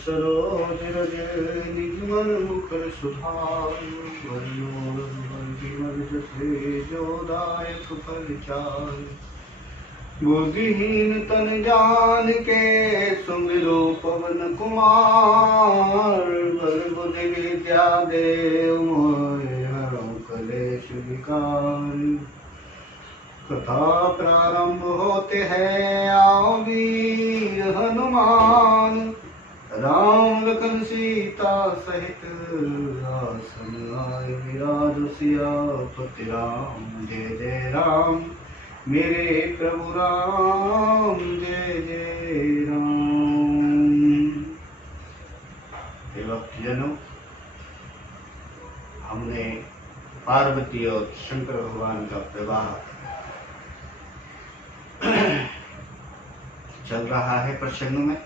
सरोज रज निजमन मुखर सुधार विमल जसे जोदायक परिचार। बुद्धिहीन तन जान के सुमिरो पवन कुमार। बल बुद्धि विद्या देव मोहि हरहु कलेश विकार। कथा प्रारंभ होते हैं आओ वीर हनुमान। राम लखन सीता सहित आसन आए विराज सियापति राम। जय जय राम मेरे प्रभु राम, जय जय राम। भक्तजनों, हमने पार्वती और शंकर भगवान का विवाह चल रहा है प्रसंग में,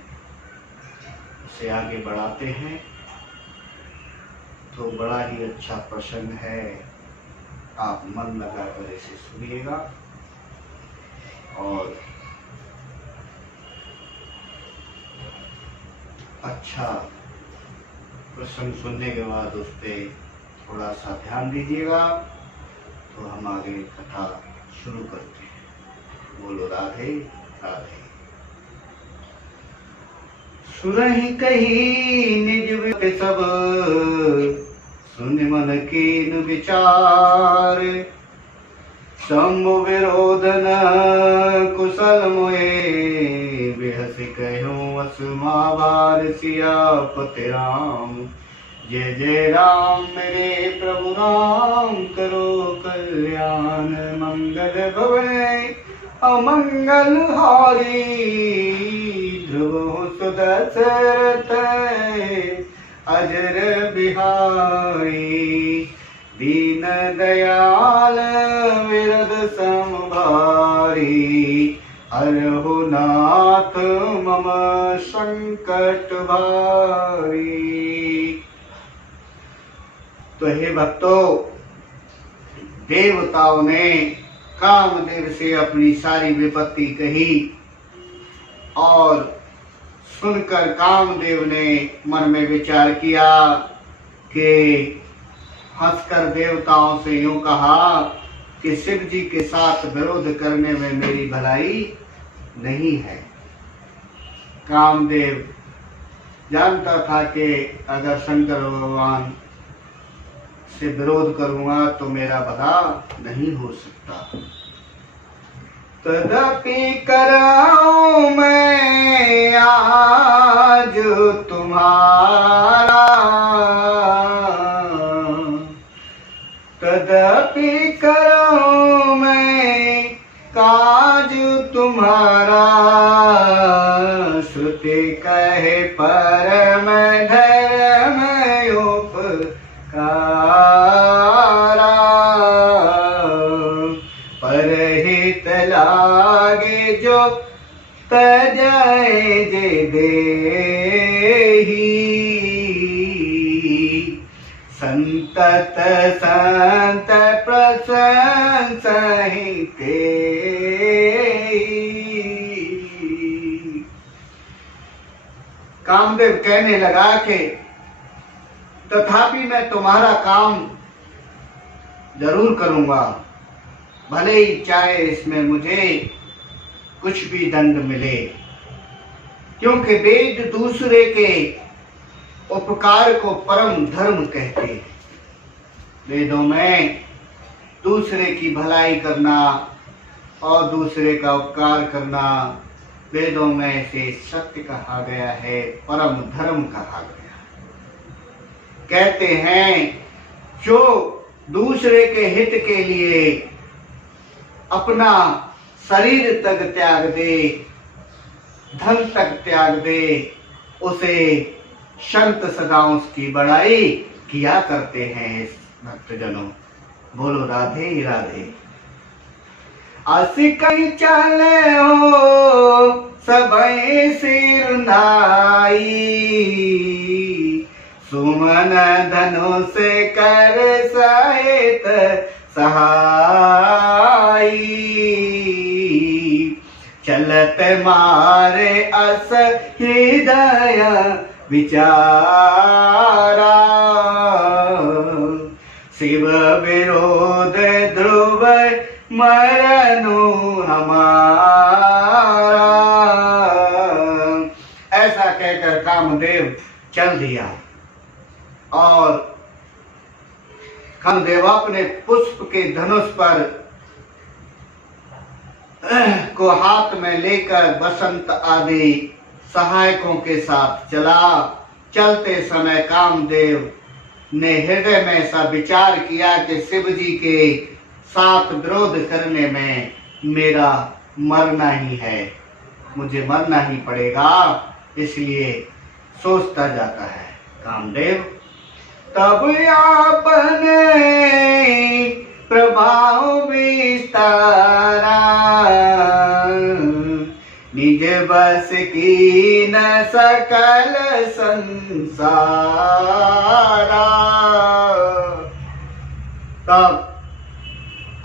उसे आगे बढ़ाते हैं। तो बड़ा ही अच्छा प्रसंग है, आप मन लगाकर इसे सुनिएगा। और अच्छा प्रसंग सुनने के बाद उस पर थोड़ा सा ध्यान दीजिएगा, तो हम आगे कथा शुरू करते हैं। बोलो राधे राधे। सुरहि कही निज वित सब, सुन मन कीन विचार। शंभु विरोध न कुशल मोए, बिहसि कहूँ असुमावार सियापति राम। जय जय राम मेरे प्रभु राम, करो कल्याण मंगल भवन अमंगल हारी। ध्रुव सुदशरथ अजर बिहारी। दीन दयाल विरद समभारी। हरहु नाथ मम संकट भारी। तो हे भक्तों, देवताओं ने कामदेव से अपनी सारी विपत्ति कही और सुनकर कामदेव ने मन में विचार किया कि हंसकर देवताओं से यूं कहा कि शिव जी के साथ विरोध करने में मेरी भलाई नहीं है। कामदेव जानता था कि अगर शंकर भगवान से विरोध करूंगा तो मेरा भला नहीं हो सकता। तदपि कराऊं मैं आज तुम्हारा। तदपि कराऊं मैं काज तुम्हारा। श्रुति कहे परम धर्म उपकारा। परहित लागे जो तजाए जे देही। संतत संत प्रशंसा ही तेहि। कामदेव कहने लगा कि तथापि मैं तुम्हारा काम जरूर करूंगा, भले ही चाहे इसमें मुझे कुछ भी दंड मिले। क्योंकि वेद दूसरे के उपकार को परम धर्म कहते हैं। वेदों में दूसरे की भलाई करना और दूसरे का उपकार करना, वेदों में से सत्य कहा गया है, परम धर्म कहा गया। कहते हैं जो दूसरे के हित के लिए अपना शरीर तक त्याग दे, धन तक त्याग दे, उसे संत सदा उसकी बड़ाई किया करते हैं। भक्तजनों, बोलो राधे राधे। असी कहीं चले हो सबई सिर नाई। सुमन धनुष कर सहित सहाई। चलत मारे अस हृदय विचारा, शिव विरोध ध्रुव मरनु हमारा। ऐसा कहकर कामदेव चल दिया और कामदेव अपने पुष्प के धनुष पर को हाथ में लेकर बसंत आदि सहायकों के साथ चला। चलते समय कामदेव ने हृदय में ऐसा विचार किया कि शिव जी के साथ विरोध करने में मेरा मरना ही है, मुझे मरना ही पड़ेगा, इसलिए सोचता जाता है कामदेव। तब आपने प्रभाव विस्तारा, निज बस की न सकल संसारा। तब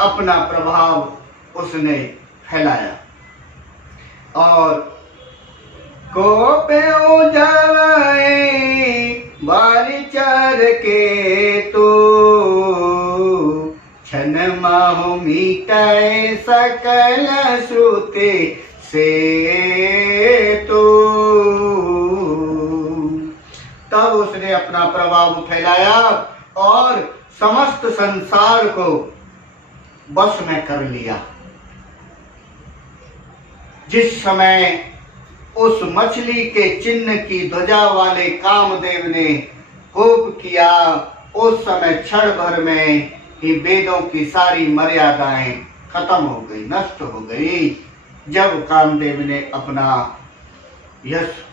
अपना प्रभाव उसने फैलाया और कोपे उजलाए बारिचर के तो, छन माहु मीटाए सकल श्रुति से तो। तब उसने अपना प्रभाव फैलाया और समस्त संसार को बस में कर लिया। जिस समय उस मछली के चिन्ह की ध्वजा वाले कामदेव ने कोप किया, उस समय क्षण भर में ही वेदों की सारी मर्यादाएं खत्म हो गई, नष्ट हो गई। जब कामदेव ने अपना यश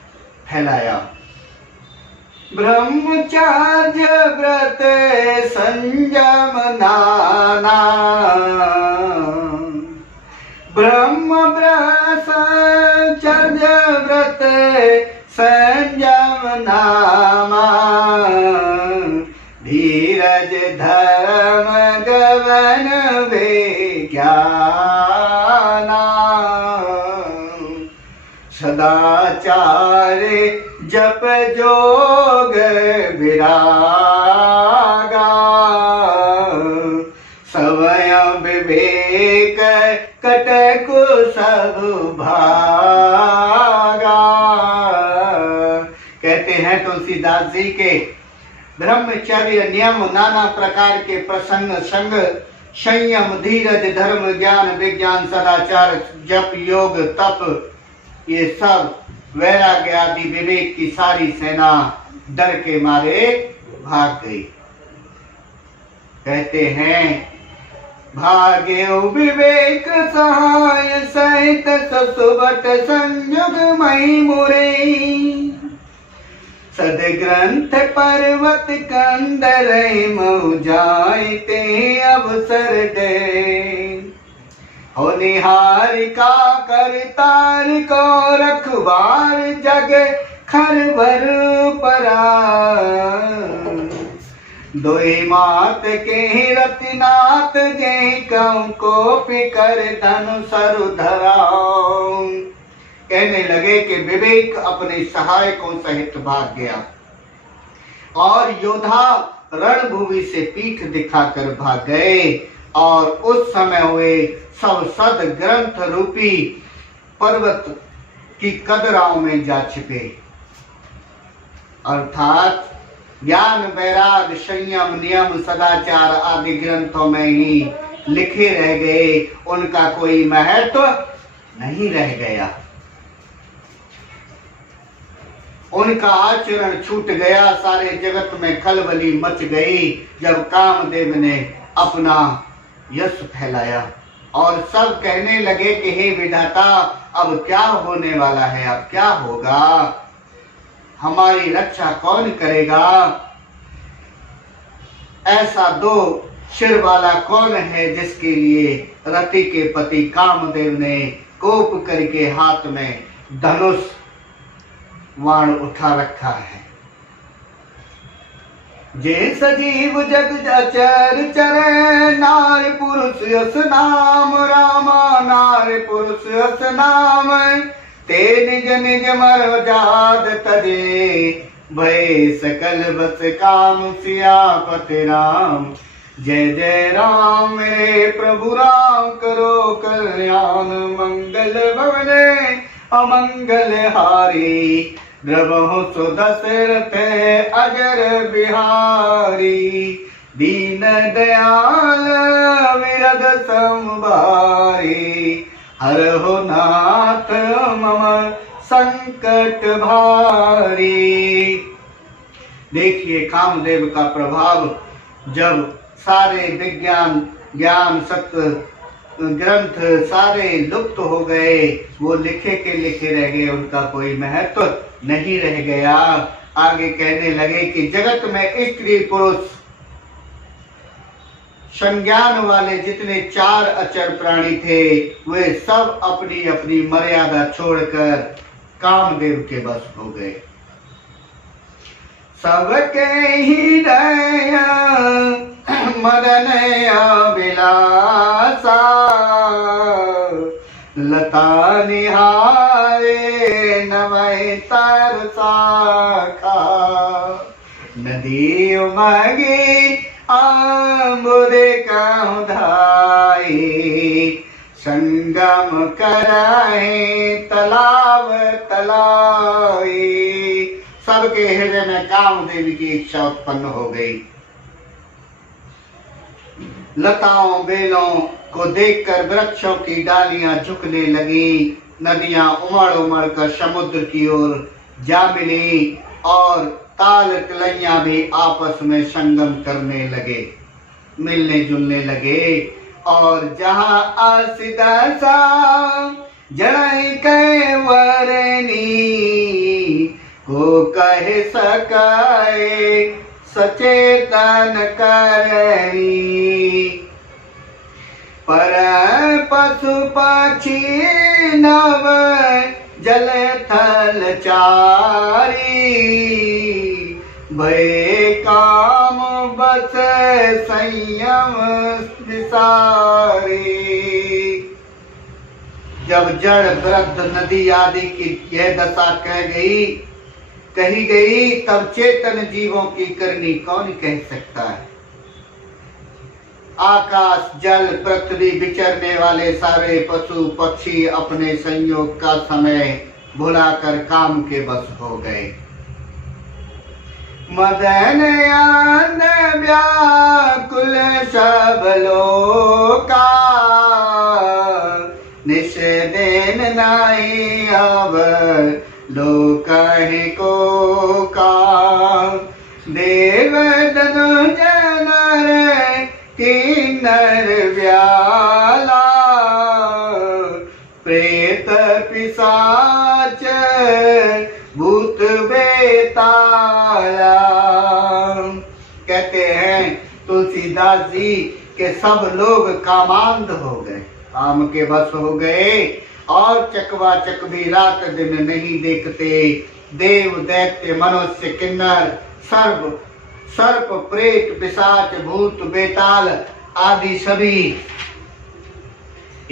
फैलाया। ब्रह्मचर्य व्रत संयम नाना, ब्रह्मचर्य व्रत संयम नामा, धीरज धर्म गवन विज्ञाना, सदाचार जप जोग विरागा, स्वयं विवेक कटकु सब भागा। कहते हैं तुलसीदास जी के ब्रह्मचर्य नियम, नाना प्रकार के प्रसंग संग, संयम, धीरज, धर्म, ज्ञान, विज्ञान, सदाचार, जप, योग, तप, ये सब वैराग्य आदि विवेक की सारी सेना डर के मारे भाग गई। कहते हैं भाग्य विवेक सहाय सहित ससुबट संयुग मई मुरे, सदग्रंथ पर्वत कंदर मऊ जायते अवसर दे, हो निहारिका करतार को रखबार जग खरबर परा, दोई मात के रतिनाथ जे कौ को पिकर धनु सरु धराओ। कहने लगे कि विवेक अपने सहायकों सहित भाग गया और योद्धा रणभूमि से पीठ दिखाकर भाग गए और उस समय हुए सब सद ग्रंथ रूपी पर्वत की कदराओं में जा छिपे। अर्थात ज्ञान, वैराग, संयम, नियम, सदाचार आदि ग्रंथों में ही लिखे रह गए, उनका कोई महत्व नहीं रह गया, उनका आचरण छूट गया। सारे जगत में खलबली मच गई जब कामदेव ने अपना यश फैलाया और सब कहने लगे कि हे विधाता, अब क्या होने वाला है, अब क्या होगा, हमारी रक्षा कौन करेगा, ऐसा दो सिर वाला कौन है जिसके लिए रति के पति कामदेव ने कोप करके हाथ में धनुष वाण उठा रखा है। जे सजीव जग अचर चरे, नार पुरुष यस नाम रामा, नार पुरुष यस नाम, ते निज निज मर जाद तजे, भय सकल बस काम सियापति राम। जय जय राम मेरे प्रभु राम, करो कल्याण मंगल भवने अमंगल हारी, द्रवहु सो दशरथ अजर बिहारी, दीन दयाल विरद संभारी, हरहु नाथ मम संकट भारी। देखिए कामदेव का प्रभाव, जब सारे विज्ञान ज्ञान सत्य ग्रंथ सारे लुप्त हो गए, वो लिखे के लिखे रह गए, उनका कोई महत्व नहीं रह गया। आगे कहने लगे कि जगत में स्त्री पुरुष संज्ञान वाले जितने चार अचर प्राणी थे, वे सब अपनी अपनी मर्यादा छोड़कर कामदेव के बस हो गए। सबके हृदय मदन अभिलाषा, लता निहारे नवै तरसा खा, नदी उमगी आंबुदे कहूँ धाई, संगम कराए तालाब तलाई। सबके हृदय में कामदेव की इच्छा उत्पन्न हो गई। लताओं बेलों को देखकर वृक्षों की डालियां झुकने लगी, नदियां उमड़ उमड़ कर समुद्र की ओर जा मिली और ताल तिलैया भी आपस में संगम करने लगे, मिलने जुलने लगे। और जहां आसिदासा जड़ाई के वरनी, को कह सकाए सचेतन करनी, पर पशु पक्षी नव जल थल चारी, भय काम बस संयम विसारी। जब जड़ वृद्ध नदी आदि की यह दशा कही गई, तब चेतन जीवों की करनी कौन कह सकता है। आकाश जल पृथ्वी विचरने वाले सारे पशु पक्षी अपने संयोग का समय भुलाकर काम के बस हो गए। मदन आन व्याकुल सब लोका, निश दिन नाई अब लोक को का, देव धनुज नर किन्नर व्याला, प्रेत पिशाच भूत बेताला। कहते हैं तुलसीदास जी के सब लोग कामांध हो गए, काम के बस हो गए, और चकवा चकवी रात दिन नहीं देखते। देव दैत्य मनुष्य किन्नर सर्प प्रेत पिशाच भूत बेताल आदि सभी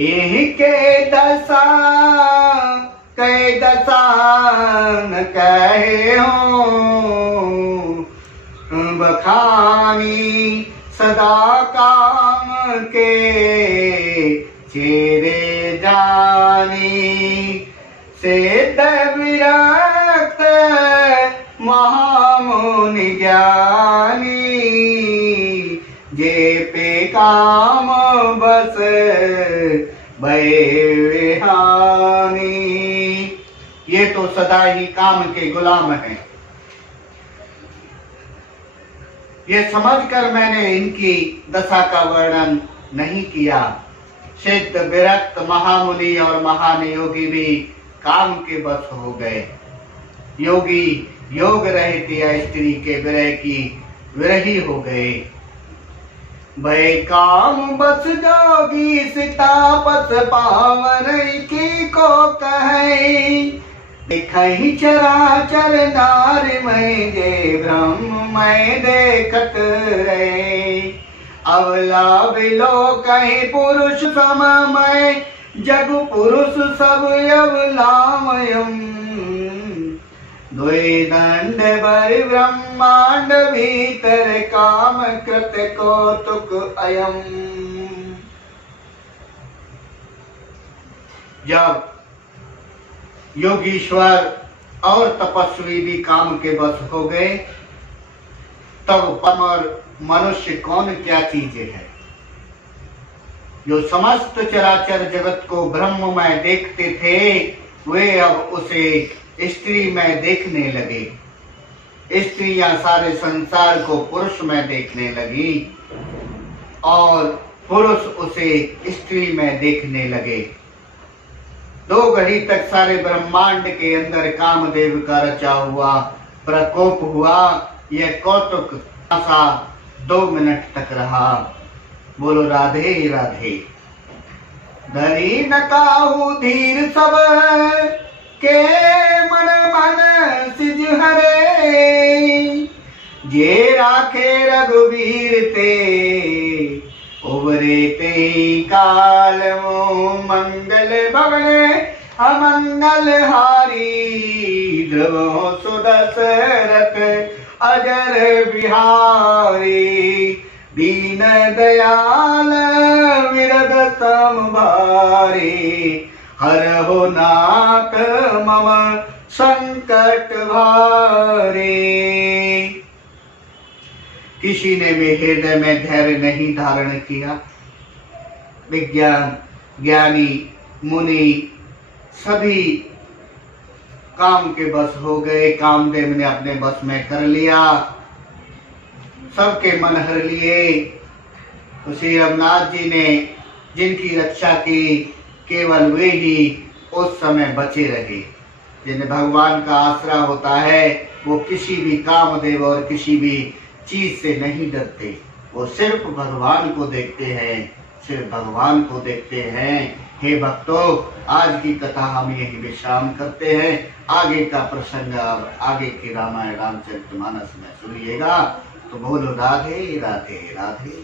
यही के दशा कई दशान कहे हो, बखानी सदा काम के चेरे जानी, सिद्ध विरक्त महामुनि ज्ञानी, जे पे काम बस भय विहानी। ये तो सदा ही काम के गुलाम हैं। ये समझकर मैंने इनकी दशा का वर्णन नहीं किया। सिद्ध विरक्त महामुनि और महान योगी भी काम के बस हो गए। योगी योग रहित या स्त्री के विरह की विरही हो गए। भय काम बस जोगी सीता पस पावन की को कहे, देखहि चराचर नारी मैं जे ब्रह्म मैं देखत रे। अवला बिलो कहीं पुरुष सम मैं जग पुरुष सब अवलामयम। द्वै दंड बर ब्रह्मांड भीतर काम कृत कौतुक अयम। जब योगीश्वर और तपस्वी भी काम के बस हो गए, तब परम मनुष्य कौन क्या चीजें है। जो समस्त चराचर जगत को ब्रह्म में देखते थे, वे अब उसे स्त्री में देखने लगे। स्त्रियां सारे संसार को पुरुष में देखने लगी और पुरुष उसे स्त्री में देखने लगे। 2 घड़ी तक सारे ब्रह्मांड के अंदर कामदेव का रचा हुआ प्रकोप हुआ। यह कौतुक सा 2 मिनट तक रहा। बोलो राधे राधे। धरी न काहू धीर सब के मन मन सिज हरे। जे राखे रघुवीर ते उबरे ते काल मो मंगल भवने अमंगल हारी। ध्रुवो सुदशरथ अजर बिहारी। दीन दयाल विरद समभारी। हर हो नाथ मम संकट भारी। किसी ने भी हृदय में धैर्य नहीं धारण किया। विज्ञान ज्ञानी मुनि सभी काम के बस हो गए। कामदेव ने अपने बस में कर लिया, सबके मन हर लिए। श्री रघुनाथ जी ने जिनकी रक्षा की, केवल वे ही उस समय बचे रहे। जिन्हें भगवान का आसरा होता है, वो किसी भी कामदेव और किसी भी चीज से नहीं डरते। वो सिर्फ भगवान को देखते हैं, सिर्फ भगवान को देखते हैं। हे भक्तों, आज की कथा हम यही विश्राम करते हैं। आगे का प्रसंग आगे की रामायण रामचरितमानस में सुनिएगा। तो बोलो राधे राधे राधे।